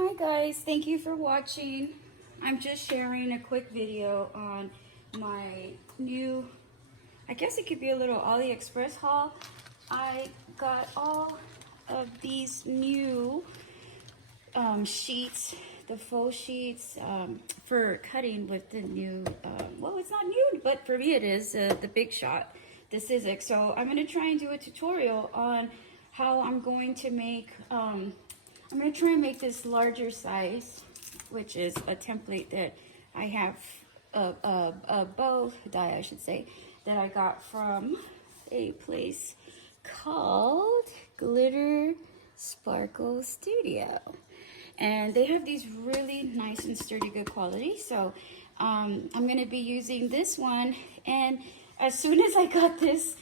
Hi guys, thank you for watching. I'm just sharing a quick video on my new, I guess it could be a little AliExpress haul. I got all of these new sheets, the faux sheets for cutting with the new, well, it's not new, but for me it is, the Big Shot, the Sizzix. So I'm going to try and do a tutorial on how I'm going to make, I'm going to try and make this larger size, which is a template that I have, a bow die, I should say, that I got from a place called Glitter Sparkle Studio. And they have these really nice and sturdy, good quality. So I'm going to be using this one. And as soon as I got this,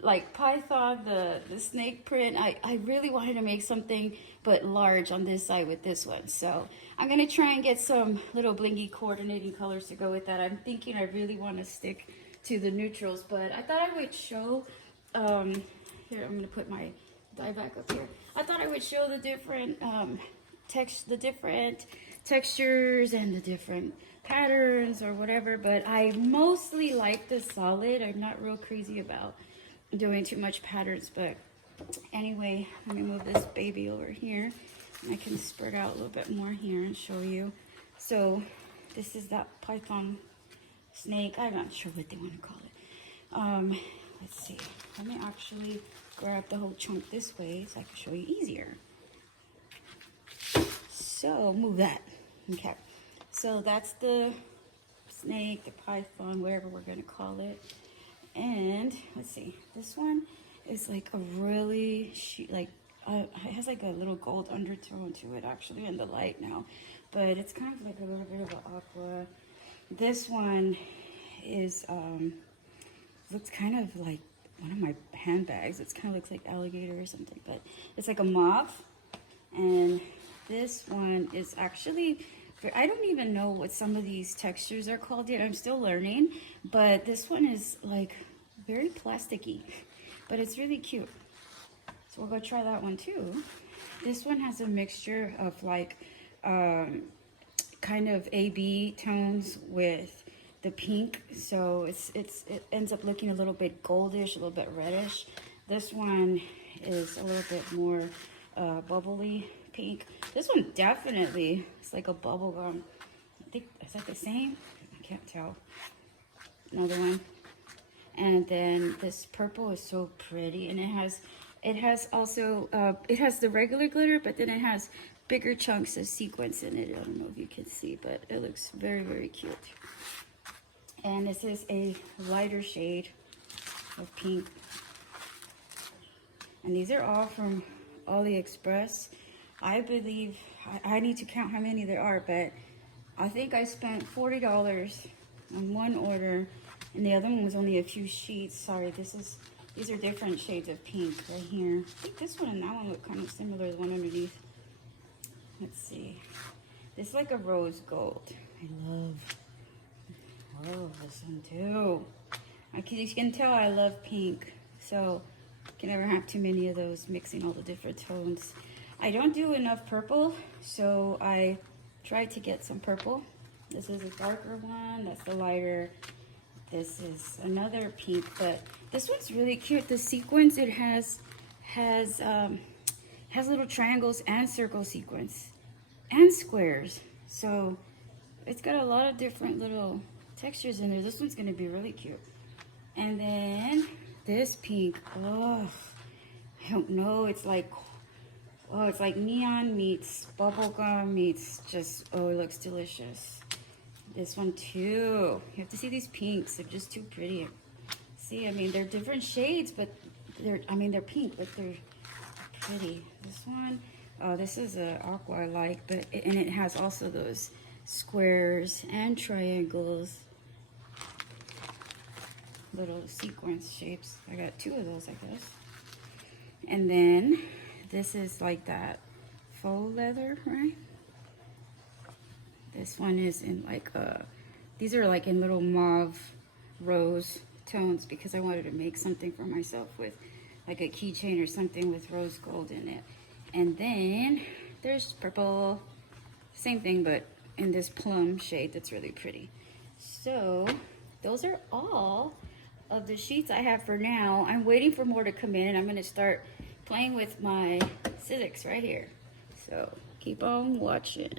like Python, the snake print, I really wanted to make something but large on this side with this one. So I'm going to try and get some little blingy coordinating colors to go with that. I'm thinking I really want to stick to the neutrals, but I thought I would show, here I'm going to put my die back up here. I thought I would show the different different textures and the different patterns or whatever, but I mostly like the solid. I'm not real crazy about doing too much patterns, but anyway, let me move this baby over here. I can spread out a little bit more here and show you. So this is that Python snake. I'm not sure what they want to call it. Let's see. Let me actually grab the whole chunk this way so I can show you easier. So move that. Okay. So that's the snake, the python, whatever we're going to call it. And let's see, this one is like a really, it has like a little gold undertone to it actually in the light now, but it's kind of like a little bit of an aqua. This one is, looks kind of like one of my handbags. It kind of looks like alligator or something, but it's like a mauve. And this one is actually, I don't even know what some of these textures are called yet. I'm still learning, but this one is like very plasticky, but it's really cute. So we'll go try that one too. This one has a mixture of like kind of AB tones with the pink, so it ends up looking a little bit goldish, a little bit reddish. This one is a little bit more bubbly pink. This one definitely is like a bubble gum. I think, is that the same? I can't tell. Another one. And then this purple is so pretty, and it has also it has the regular glitter, but then it has bigger chunks of sequins in it. I don't know if you can see, but it looks very, very cute. And this is a lighter shade of pink. And these are all from AliExpress. I believe, I need to count how many there are, but I think I spent $40 on one order, and the other one was only a few sheets. Sorry, these are different shades of pink right here. I think this one and that one look kind of similar to the one underneath. Let's see. This is like a rose gold. I love this one too. You can tell I love pink, so you can never have too many of those, mixing all the different tones. I don't do enough purple, so I tried to get some purple. This is a darker one, that's the lighter. This is another pink, but this one's really cute. The sequins, it has little triangles and circle sequins and squares. So it's got a lot of different little textures in there. This one's gonna be really cute. And then this pink, oh, I don't know, it's like neon meets bubblegum meets just, oh, it looks delicious. This one too. You have to see these pinks, they're just too pretty. See, I mean, they're different shades, but they're pink, but they're pretty. This one, oh, this is a aqua I like, but and it has also those squares and triangles, little sequence shapes. I got two of those, I guess. And then this is like that faux leather, right? This one is in like these are like in little mauve rose tones, because I wanted to make something for myself with like a keychain or something with rose gold in it. And then there's purple, same thing, but in this plum shade that's really pretty. So those are all of the sheets I have for now. I'm waiting for more to come in, and I'm gonna start playing with my Sizzix right here. So keep on watching.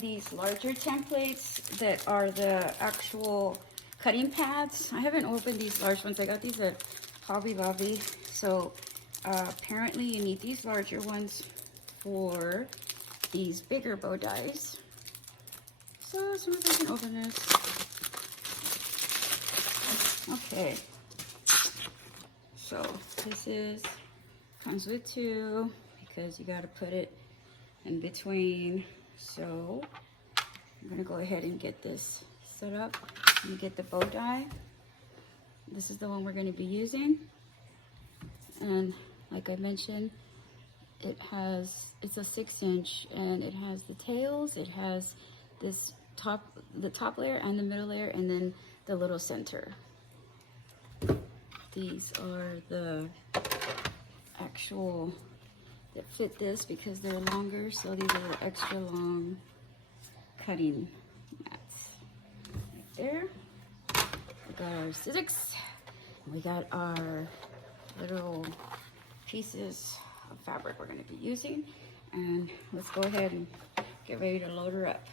These larger templates that are the actual cutting pads. I haven't opened these large ones. I got these at Hobby Lobby. So apparently you need these larger ones for these bigger bow dies. So let's see if I can open this. Okay. So this comes with two because you got to put it in between. So I'm gonna go ahead and get this set up and get the bow die. This is the one we're gonna be using. And like I mentioned, it's a 6-inch, and it has the tails, it has this the top layer and the middle layer, and then the little center. These are the actual that fit this because they're longer, so these are the extra long cutting mats. Right there. We got our Sizzix. We got our little pieces of fabric we're going to be using, and let's go ahead and get ready to load her up.